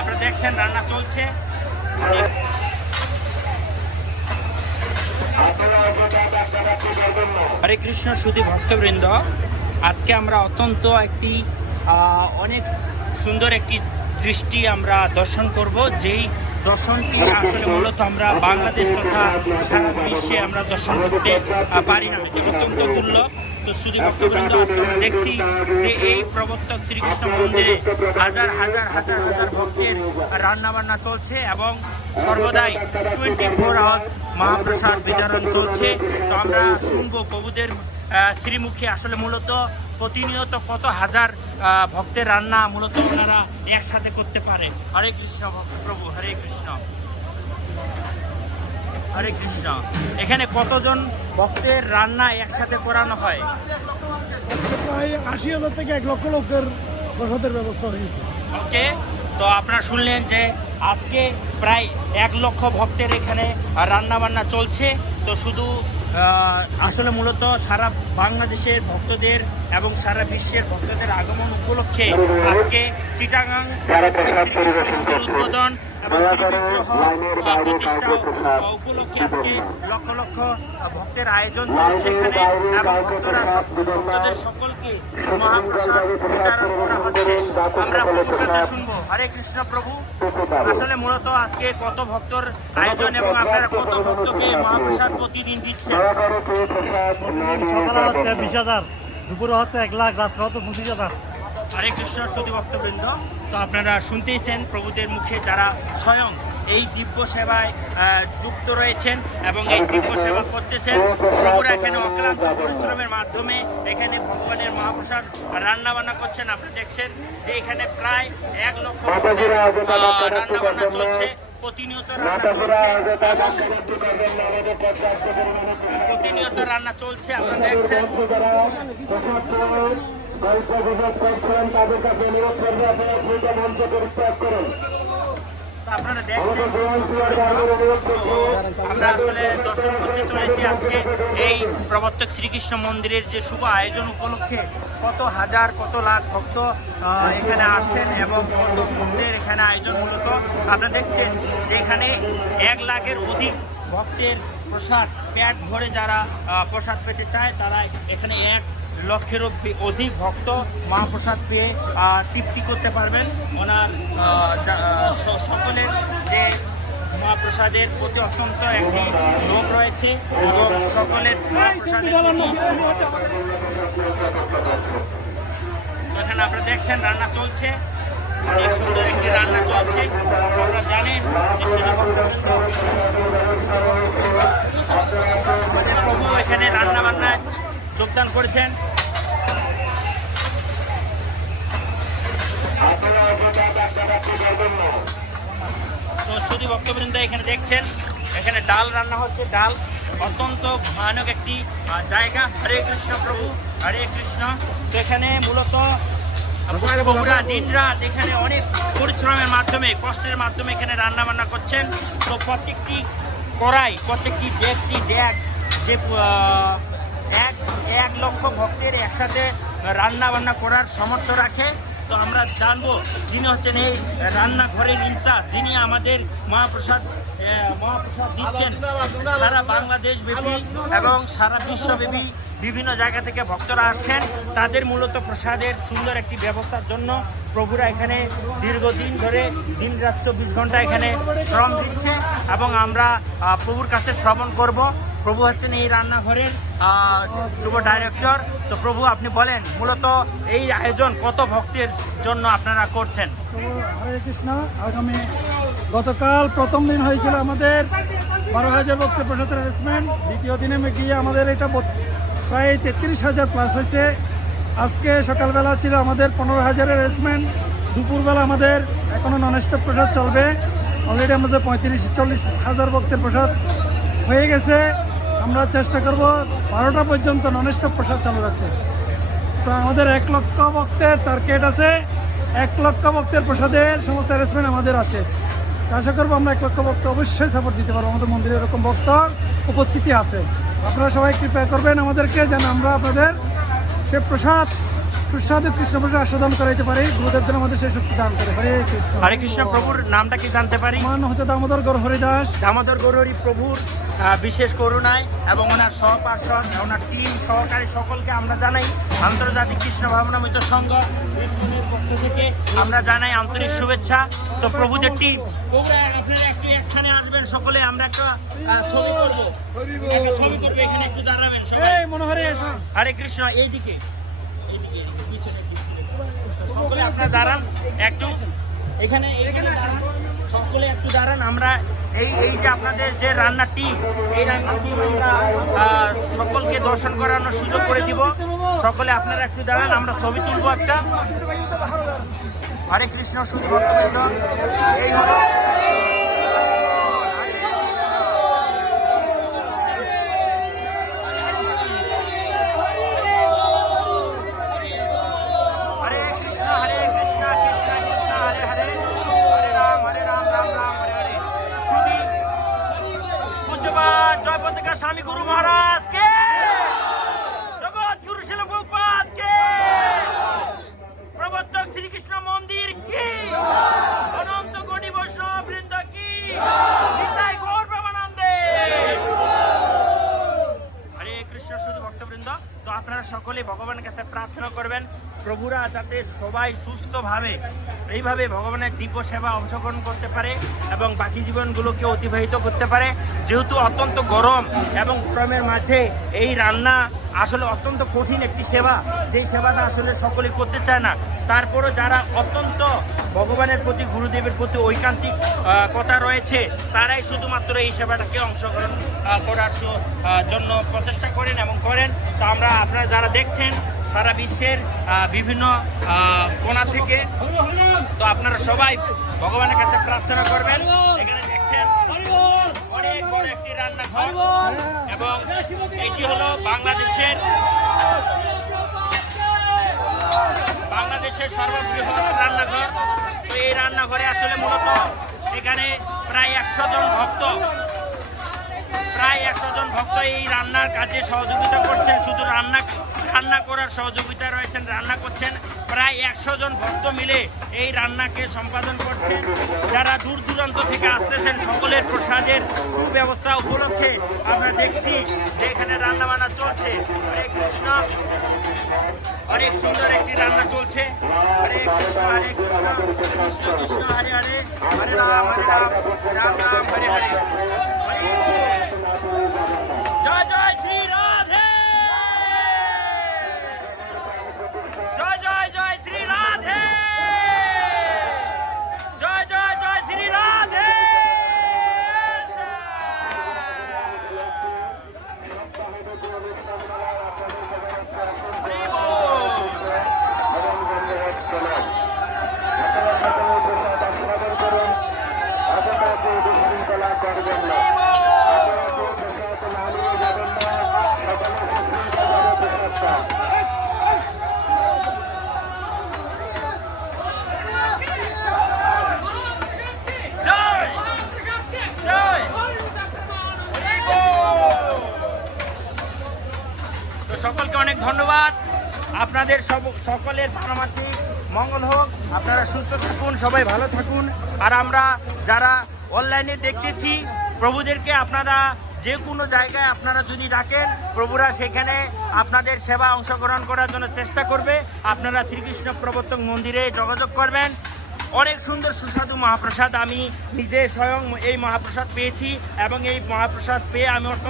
আপনারা দেখছেন রান্না চলছে। হরে কৃষ্ণ সুধী ভক্তবৃন্দ, আজকে আমরা অত্যন্ত একটি অনেক সুন্দর একটি দৃষ্টি আমরা দর্শন করব, যেই দর্শনটি আসলে মূলত আমরা বাংলাদেশ তথা সারা বিশ্বে আমরা দর্শন করতে পারি না, যেটি অত্যন্ত দুর্লভ। তো সুধী ভক্তবৃন্দ, আজকে আমরা দেখছি যে এই প্রবর্তক শ্রীকৃষ্ণ মন্দিরে হাজার হাজার হাজার হাজার ভক্তের রান্নাবান্না চলছে এবং সর্বদাই 24 আওয়ার্স মহাপ্রসাদ বিতরণ চলছে। তো আমরা শুনবো প্রভুদের শ্রীমুখী আসলে মূলত প্রতিনিয়ত কত হাজার ভক্তের রান্না মূলত ওনারা একসাথে করতে পারে। হরে কৃষ্ণ প্রভু, হরে কৃষ্ণ, হরে কৃষ্ণ। এখানে কতজন ভক্তের রান্না একসাথে করানো হয়? প্রায় 80,000 থেকে 1 লক্ষ লোকের প্রসাদের ব্যবস্থা হয়েছে। ওকে, তো আপনারা শুনলেন যে আজকে প্রায় 1 লক্ষ ভক্তের এখানে রান্না বান্না চলছে। তো শুধু আসলে মূলত সারা বাংলাদেশের ভক্তদের এবং সারা বিশ্বের ভক্তদের আগমন উপলক্ষে আজকে চিটাগাং উদ্বোধন এবং শ্রীবিগ্রহ প্রতিষ্ঠা উপলক্ষে আজকে লক্ষ লক্ষ ভক্তের আয়োজন চলছে এখানে এবং ভক্তদের সকলকে মহাপ্রসাদ বিতরণ করা হচ্ছে। আমরা প্রভুর কথা শুনবো। হরে কৃষ্ণ প্রভু, আসলে মূলত আজকে কত ভক্তর আয়োজন এবং আপনারা কত ভক্তকে মহাপ্রসাদ প্রতিদিন দিচ্ছেন? সকালে হচ্ছে 20,000, দুপুরে হচ্ছে 1 লাখ, রাত্রে হচ্ছে 25,000। হরে কৃষ্ণ সুধী ভক্তবৃন্দ, তো আপনারা শুনতেইছেন প্রভুদের মুখে যারা স্বয়ং এই দিব্য সেবায় যুক্ত রয়েছেন এবং এই দিব্য সেবা করতেছেন। প্রভুরা এখানে অক্লান্ত পরিশ্রমের মাধ্যমে এখানে ভগবানের মহাপ্রসাদ রান্না বান্না করছেন। আপনি দেখছেন যে এখানে প্রায় 1 লক্ষ রান্না বান্না চলছে, প্রতিনিয়ত রান্না চলছে, প্রতিনিয়ত রান্না চলছে। আপনারা দেখছেন আপনারা দেখছেন আমরা আসলে দর্শন করতে চলেছি আজকে এই প্রবর্তক শ্রীকৃষ্ণ মন্দিরের যে শুভ আয়োজন উপলক্ষে কত হাজার কত লাখ ভক্ত এখানে আসছেন এবং কত ভক্তের এখানে আয়োজন মূলত আপনারা দেখছেন যে এখানে 1 লাখের অধিক ভক্তের প্রসাদ পেট ভরে যারা প্রসাদ পেতে চায় তারা এখানে 1 লক্ষেরও অধিক ভক্ত মহাপ্রসাদ পেয়ে তৃপ্তি করতে পারবেন। ওনার সকলের যে মহাপ্রসাদের প্রতি অত্যন্ত একটি লোভ রয়েছে এবং সকলের এখানে আপনারা দেখছেন রান্না চলছে, অনেক সুন্দর একটি রান্না চলছে। আপনারা জানেন যে প্রভু এখানে রান্না বান্নায় যোগদান করেছেন। তো শুধু ভক্তবৃন্দ এখানে দেখছেন এখানে ডাল রান্না হচ্ছে। ডাল অত্যন্ত ভয়ানক একটি জায়গা। হরে কৃষ্ণ প্রভু, হরে কৃষ্ণ। তো এখানে মূলত প্রভুরা দিনরাত এখানে অনেক পরিশ্রমের মাধ্যমে কষ্টের মাধ্যমে এখানে রান্না বান্না করছেন। তো প্রত্যেকটি কড়াই, প্রত্যেকটি ডেকচি ড্যাগ যে 1 লক্ষ ভক্তের একসাথে রান্না বান্না করার সামর্থ্য রাখে। তো আমরা জানবো যিনি হচ্ছেন এই রান্নাঘরের ইনচার্জ, যিনি আমাদের মহাপ্রসাদ দিচ্ছেন সারা বাংলাদেশ ব্যাপী এবং সারা বিশ্বব্যাপী বিভিন্ন জায়গা থেকে ভক্তরা আসছেন। তাদের মূলত প্রসাদের সুন্দর একটি ব্যবস্থার জন্য প্রভুরা এখানে দীর্ঘদিন ধরে দিনরাত 24 ঘন্টা এখানে শ্রম দিচ্ছে এবং আমরা প্রভুর কাছে শ্রবণ করব। প্রভু হচ্ছেন এই রান্নাঘরের যুব ডাইরেক্টর। তো প্রভু আপনি বলেন মূলত এই আয়োজন কত ভক্তের জন্য আপনারা করছেন? হরে কৃষ্ণ, আগামী গতকাল প্রথম দিন হয়েছিল আমাদের 12,000 ভক্তের প্রসাদের অ্যারেঞ্জমেন্ট। দ্বিতীয় দিনে গিয়ে আমাদের এটা প্রায় 33,000 প্লাস হয়েছে। আজকে সকালবেলা ছিল আমাদের 15,000 অ্যারেঞ্জমেন্ট। দুপুরবেলা আমাদের এখনও নন স্টপ প্রসাদ চলবে। অলরেডি আমাদের 35-40,000 ভক্তের প্রসাদ হয়ে গেছে। আমরা চেষ্টা করব 12টা পর্যন্ত নন স্টপ প্রসাদ চালু রাখতে। তো আমাদের 1 লক্ষ ভক্তের টার্গেট আছে। 1 লক্ষ ভক্তের প্রসাদের সমস্ত অ্যারেঞ্জমেন্ট আমাদের আছে। আশা করবো আমরা 1 লক্ষ ভক্ত অবশ্যই সাপোর্ট দিতে পারবো। আমাদের মন্দিরে এরকম ভক্ত উপস্থিতি আছে। আপনারা সবাই কৃপা করবেন আমাদেরকে যেন আমরা আপনাদের সে প্রসাদ সুস্বাদু কৃষ্ণপ্রসাদ আস্বাদন করাইতে পারি। গুরুদেব যেন আমাদের সেই শক্তি দান করে। হরে কৃষ্ণ। হরে কৃষ্ণ। প্রভুর নামটা কি জানতে পারি? মান হচ্ছে দামোদর গৌর হরিদাস। দামোদর গৌরহরি প্রভুর বিশেষ করুণায় এবং ওনার সহপার্ষদ, ওনার টিম সহকারী সকলকে আমরা জানাই আন্তর্জাতিক কৃষ্ণ ভাবনামৃত সংঘ কৃষ্ণের পক্ষ থেকে আমরা জানাই আন্তরিক শুভেচ্ছা। তো প্রভুদের টিম আপনারা একটু একখানে আসবেন সকলে, আমরা একটা ছবি করবো, একটা ছবি করবো, এখানে একটু দাঁড়াবেন সবাই। এই মনোহরে এসো। হরে কৃষ্ণ। এইদিকে এইদিকে পিছনে সকলে আপনারা দাঁড়ান একটু, এখানে এখানে দাঁড়ান, সকলে একটু দাঁড়ান। আমরা এই যে আপনাদের যে রান্নার টিম, এই রান্নার টিম আমরা সকলকে দর্শন করানোর সুযোগ করে দিব। সকলে আপনারা একটু দাঁড়ান, আমরা ছবি তুলবো একটা। হরে কৃষ্ণ। শুধু ভক্তবৃন্দ, এই হলো হরে কৃষ্ণ, হরে কৃষ্ণ, কৃষ্ণ কৃষ্ণ হরে হরে, হরে রাম, রাম রাম, হরে হরে। শুধু পূজ্যপাদ জয় পতাকা স্বামী গুরু মহারাজ কে, জগৎ গুরু শিল প্রভুপাদ কে, প্রবর্তক শ্রীকৃষ্ণ মন্দির কি, অনন্ত কোটি বৈষ্ণব বৃন্দ কি, নিতাই গৌর প্রেমানন্দে। হরে কৃষ্ণ। শুধু ভক্তবৃন্দ, তো আপনারা সকলে ভগবানের কাছে প্রার্থনা করবেন প্রভুরা যাতে সবাই সুস্থভাবে এইভাবে ভগবানের দিব্য সেবা অংশগ্রহণ করতে পারে এবং বাকি জীবনগুলোকে অতিবাহিত করতে পারে। যেহেতু অত্যন্ত গরম এবং গরমের মাঝে এই রান্না আসলে অত্যন্ত কঠিন একটি সেবা, যেই সেবাটা আসলে সকলে করতে চায় না, তারপরও যারা অত্যন্ত ভগবানের প্রতি গুরুদেবের প্রতি ঐকান্তিক কথা রয়েছে তারাই শুধুমাত্র এই সেবাটাকে অংশগ্রহণ করার জন্য প্রচেষ্টা করেন এবং করেন। তো আমরা আপনারা যারা দেখছেন সারা বিশ্বের বিভিন্ন কোণা থেকে, তো আপনারা সবাই ভগবানের কাছে প্রার্থনা করবেন। এখানে দেখছেন অনেক বড় একটি রান্নাঘর এবং এটি হলো বাংলাদেশের সর্ববৃহৎ রান্নাঘর। তো এই রান্নাঘরে আসলে মূলত এখানে প্রায় 100 জন ভক্ত এই রান্নার কাজে সহযোগিতা করছেন। শুধু রান্না করার সহযোগিতা রয়েছেন, রান্না করছেন প্রায় 100 জন ভক্ত মিলে এই রান্নাকে সম্পাদন করছেন। যারা দূর দূরান্ত থেকে আসতেছেন সকলের প্রসাদের সুব্যবস্থা উপলক্ষে আমরা দেখছি যে এখানে রান্না বান্না চলছে। হরে কৃষ্ণ। অনেক সুন্দর একটি রান্না চলছে। হরে কৃষ্ণ, হরে কৃষ্ণ, কৃষ্ণ কৃষ্ণ হরে হরে, হরে রাম, রাম রাম, হরে হরে। জয় জয় শ্রী রাধে, জয় জয় জয় শ্রী রাধে, জয় জয় জয় শ্রী রাধে। হরি বল। সকলকে অনেক ধন্যবাদ। আপনাদের সকলের পারমাত্মিক মঙ্গল হোক, আপনারা সুস্থ থাকুন, সবাই ভালো থাকুন। আর আমরা যারা অনলাইনে দেখতেছি প্রভুদেরকে আপনারা যে কোনো জায়গায় আপনারা যদি ডাকেন প্রভুরা সেখানে আপনাদের সেবা অংশগ্রহণ করার জন্য চেষ্টা করবে। আপনারা শ্রীকৃষ্ণ প্রবর্তক মন্দিরে যোগাযোগ করবেন। অনেক সুন্দর সুস্বাদু মহাপ্রসাদ, আমি নিজে স্বয়ং এই মহাপ্রসাদ পেয়েছি এবং এই মহাপ্রসাদ পেয়ে আমি অত্যন্ত